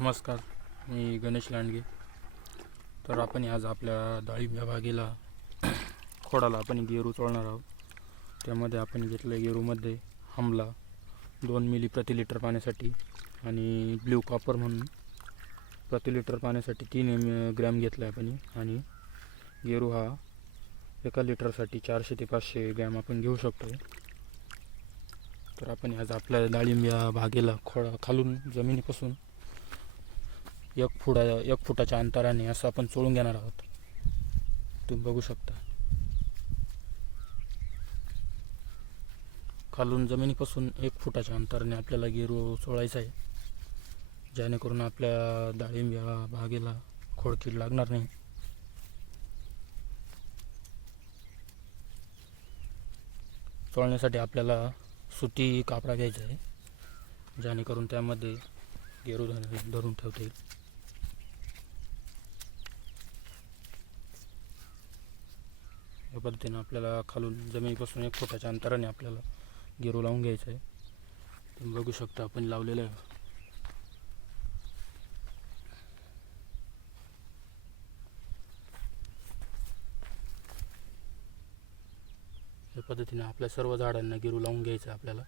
नमस्कार मी गणेश लांडगे. तर आपण आज आपल्या डाळिंब्या बागेला खोडाला आपण गेरू चोळणार आहोत. त्यामध्ये आपण घेतलं आहे गेरूमध्ये हमला दोन मिली प्रति लिटर पाण्यासाठी आणि ब्ल्यू कॉपर म्हणून प्रति लिटर पाण्यासाठी तीन एम ग्रॅम घेतला आहे आपण आणि गेरू हा एका लिटरसाठी चारशे ते पाचशे ग्रॅम आपण घेऊ शकतो तर आपण आज आपल्या डाळिंब्या बागेला खोडा खालून जमिनीपासून एक फुटा एक फुटाच्या अंतराने असं आपण चोळून घेणार आहोत. तुम्ही बघू शकता. खालून जमिनीपासून एक फुटाच्या अंतराने आपल्याला गेरू चोळायचा आहे. जेणेकरून आपल्या डाळिंब या बागेला खोडकीड लागणार नाही. चोळण्यासाठी आपल्याला सुती कापडा घ्यायचा आहे. जेणेकरून त्यामध्ये गेरू धरून ठेवता येईल. अशा पद्धतीनं आपल्याला खालून जमिनीपासून एक फुटाच्या अंतराने आपल्याला गेरू लावून घ्यायचं आहे तुम्ही बघू शकता आपण लावलेलं आहे. या पद्धतीने आपल्या सर्व झाडांना गेरू लावून घ्यायचं आहे आपल्याला.